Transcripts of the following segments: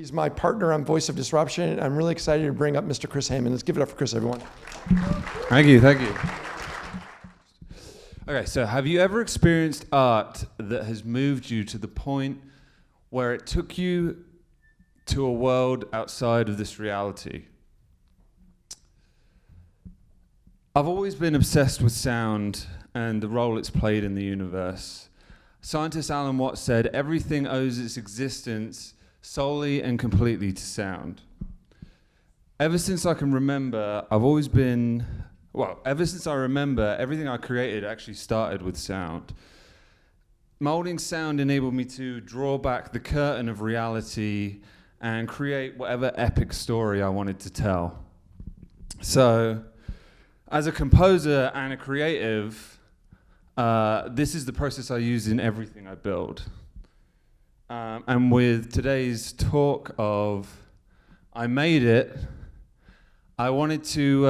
He's my partner on Voice of Disruption. I'm really excited to bring up Mr. Chris Hayman. Let's give it up for Chris, everyone. Thank you, thank you. Okay, so have you ever experienced art that has moved you to the point where it took you to a world outside of this reality? I've always been obsessed with sound and the role it's played in the universe. Scientist Alan Watts said, everything owes its existence solely and completely to sound. Ever since I can remember, ever since I remember, everything I created actually started with sound. Molding sound enabled me to draw back the curtain of reality and create whatever epic story I wanted to tell. So, as a composer and a creative, this is the process I use in everything I build. And with today's talk of I made it, I wanted to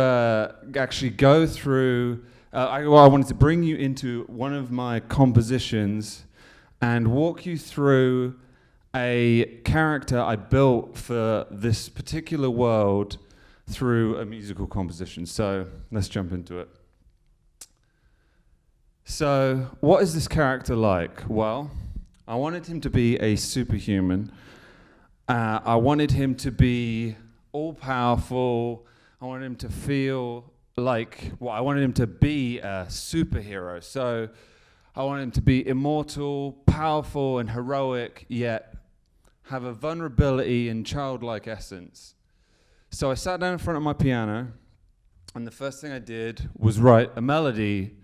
actually go through, I wanted to bring you into one of my compositions and walk you through a character I built for this particular world through a musical composition. So let's jump into it. So what is this character like? Well, I wanted him to be a superhuman. I wanted him to be all-powerful. I wanted him to feel like, well, I wanted him to be a superhero. So I wanted him to be immortal, powerful, and heroic, yet have a vulnerability and childlike essence. So I sat down in front of my piano, and the first thing I did was write a melody,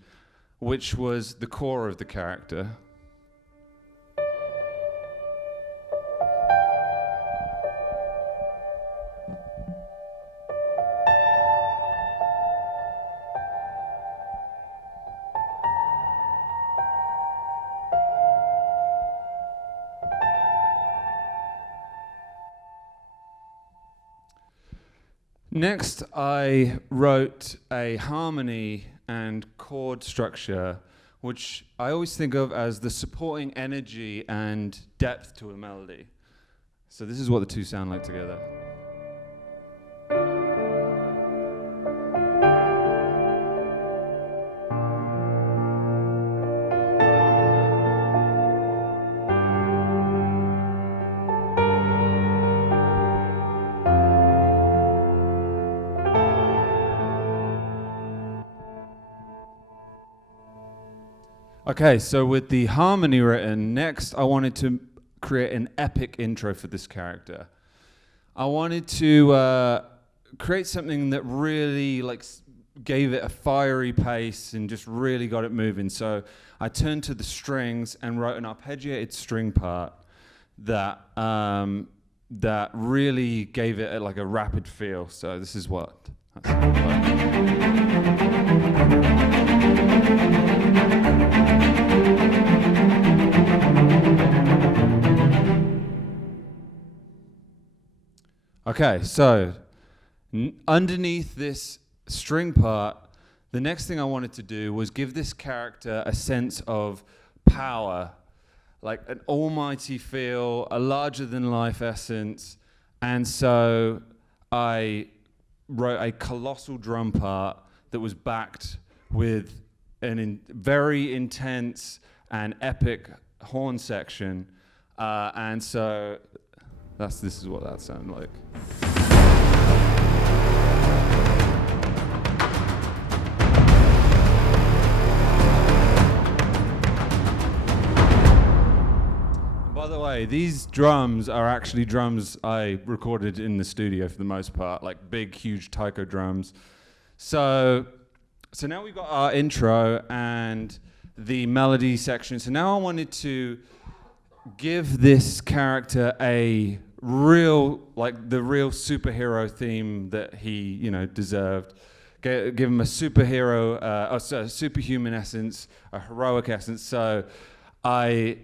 which was the core of the character. Next, I wrote a harmony and chord structure, which I always think of as the supporting energy and depth to a melody. So this is what the two sound like together. Okay, so with the harmony written, next I wanted to create an epic intro for this character. I wanted to create something that really gave it a fiery pace and just really got it moving. So I turned to the strings and wrote an arpeggiated string part that that really gave it a rapid feel. So this is what that's like. Okay, so underneath this string part, the next thing I wanted to do was give this character a sense of power, like an almighty feel, a larger-than-life essence, and so I wrote a colossal drum part that was backed with a very intense and epic horn section, and so this is what that sounded like. By the way, these drums are actually drums I recorded in the studio for the most part, like big, huge taiko drums. So now we've got our intro and the melody section. So now I wanted to give this character a real superhero theme that he, deserved. Give him a superhero, a superhuman essence, a heroic essence. So I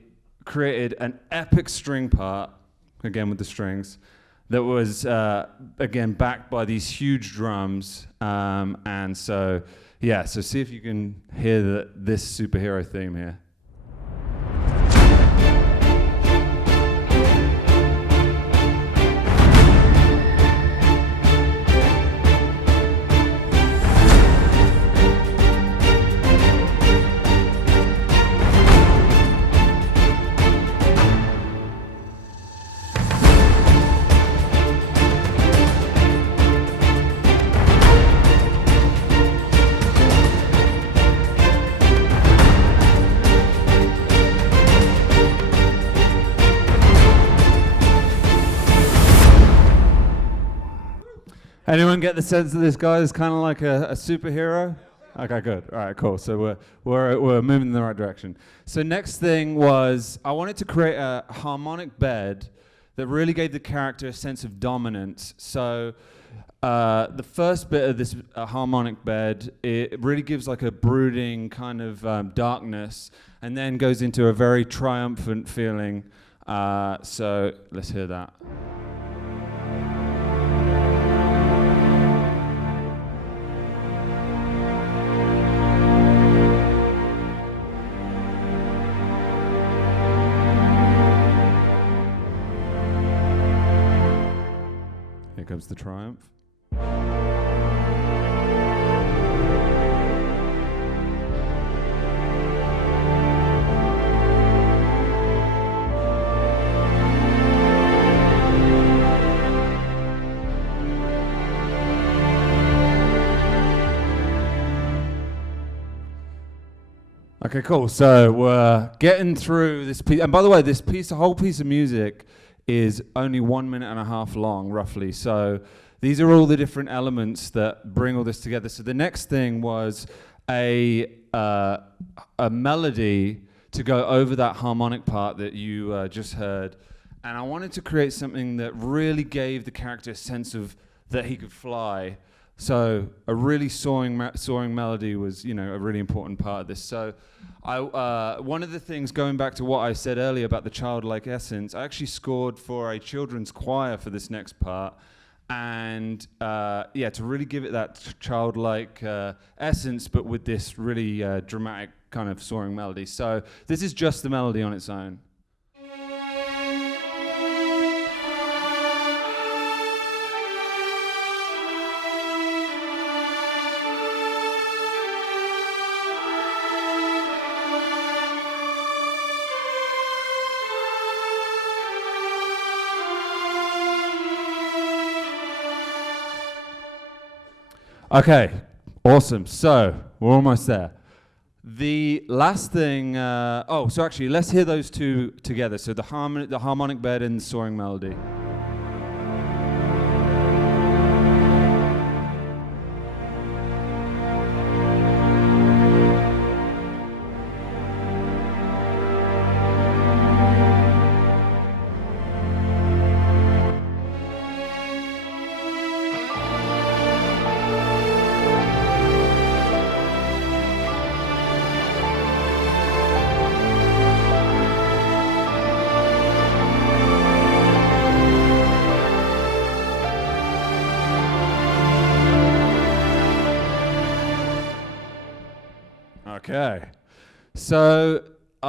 created an epic string part, again with the strings, that was, again, backed by these huge drums. And so see if you can hear this superhero theme here. Anyone get the sense that this guy is kind of like a superhero? Okay, good. All right, cool. So we're moving in the right direction. So next thing was I wanted to create a harmonic bed that really gave the character a sense of dominance. So the first bit of this harmonic bed, it really gives like a brooding kind of darkness, and then goes into a very triumphant feeling. So let's hear that. Here comes the triumph. Okay, cool. So we're getting through this piece. And by the way, the whole piece of music is only 1.5 minutes long, roughly. So these are all the different elements that bring all this together. So the next thing was a melody to go over that harmonic part that you just heard. And I wanted to create something that really gave the character a sense of that he could fly. So a really soaring melody was, a really important part of this. So one of the things, going back to what I said earlier about the childlike essence, I actually scored for a children's choir for this next part. And to really give it that childlike essence, but with this really dramatic kind of soaring melody. So this is just the melody on its own. Okay, awesome. So we're almost there. The last thing, so actually, let's hear those two together. So the harmonic bed and the soaring melody. Okay, so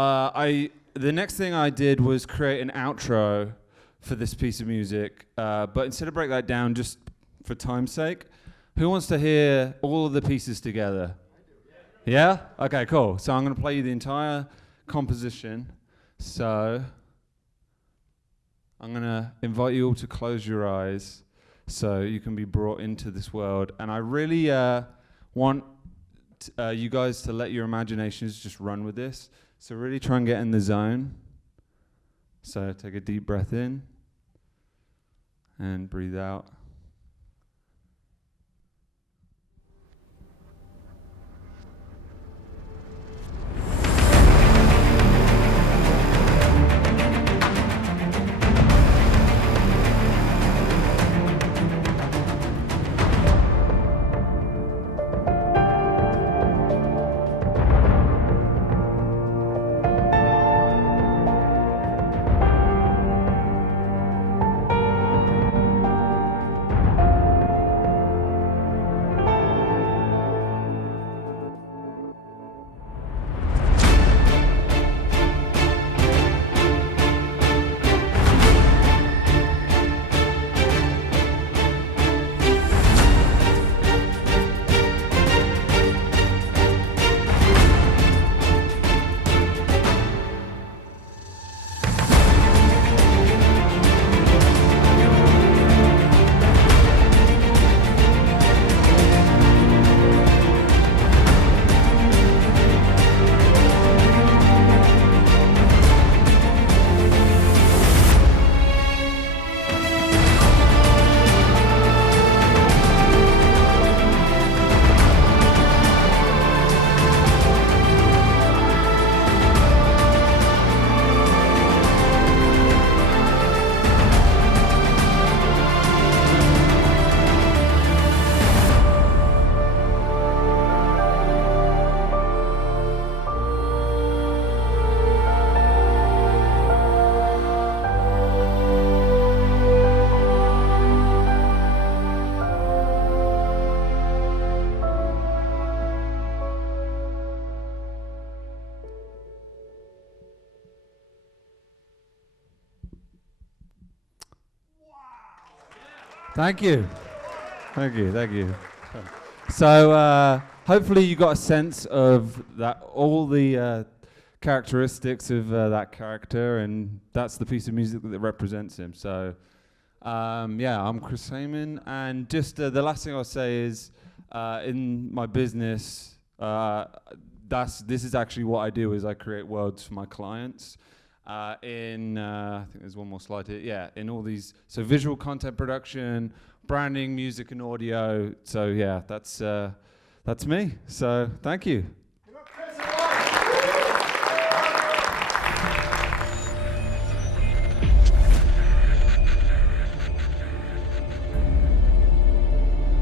the next thing I did was create an outro for this piece of music, but instead of break that down just for time's sake, who wants to hear all of the pieces together? Yeah? Okay, cool. So I'm going to play you the entire composition. So I'm going to invite you all to close your eyes so you can be brought into this world. And I really want you guys to let your imaginations just run with this. So really try and get in the zone. So take a deep breath in and breathe out. Thank you. Thank you. Thank you. So hopefully you got a sense of that, all the characteristics of that character, and that's the piece of music that represents him. So yeah, I'm Chris Hayman, and just the last thing I'll say is, in my business, this is actually what I do, is I create worlds for my clients. I think there's one more slide here. Yeah, in all these, so visual content production, branding, music, and audio. So yeah, that's me. So thank you.